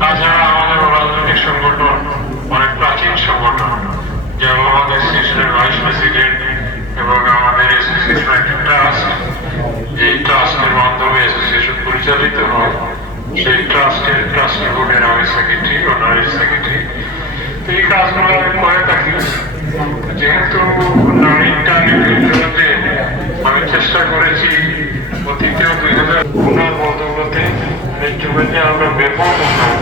তাছাড়া আমাদের রাজনৈতিক সংগঠন, অনেক প্রাচীন সংগঠন, যেমন আমাদের স্টেশনের ভাইস প্রেসিডেন্ট এবং আমাদের অ্যাসোসিয়েশন একটা ট্রাস্ট যেই ট্রাস্টের মাধ্যমে অ্যাসোসিয়েশন পরিচালিত হয়, সেই ট্রাস্টের ট্রাস্টি বোর্ডের আমি সেক্রেটারি অনারি সেক্রেটারি। এই কাজগুলো আমি করে থাকি। যেহেতু নারীর টানের আমি চেষ্টা করেছি অতীতেও দুই হাজার বদৌলতে মৃত্যুবেদে আমরা ব্যাপক উন্নয়ন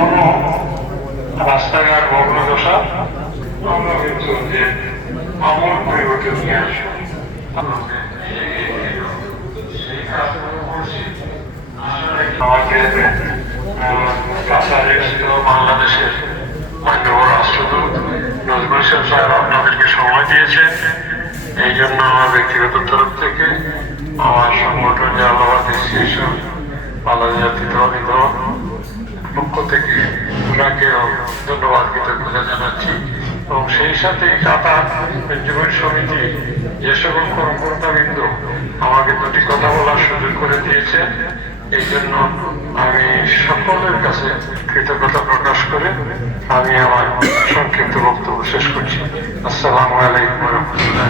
এখনও রাস্তাঘাট ভগ্নদশা আমরা কিন্তু যে আমল পরিবর্তন নিয়ে আসব আমাদের বাংলাদেশের মান্যবর রাষ্ট্রদূত নজরুল ইসলাম আপনাদেরকে সময় দিয়েছেন। এই জন্য আমার ব্যক্তিগত তরফ থেকে আমার সংগঠন যে আল্লাহাদ অ্যাসোসিয়েশন বাংলাদেশ জাতীয়তাবাদী দল থেকে ওনাকেও ধন্যবাদ কৃতজ্ঞতা জানাচ্ছি। এবং সেই সাথে টাটা জীবন সমিতি যে সকল কর্মকর্তাবৃন্দ আমাকে দুটি কথা বলার সুযোগ করে দিয়েছে, এই জন্য আমি সকলের কাছে কৃতজ্ঞতা প্রকাশ করে আমি আমার সংক্ষিপ্ত বক্তব্য শেষ করছি। আসসালামু আলাইকুম রহমতুল্লাহ।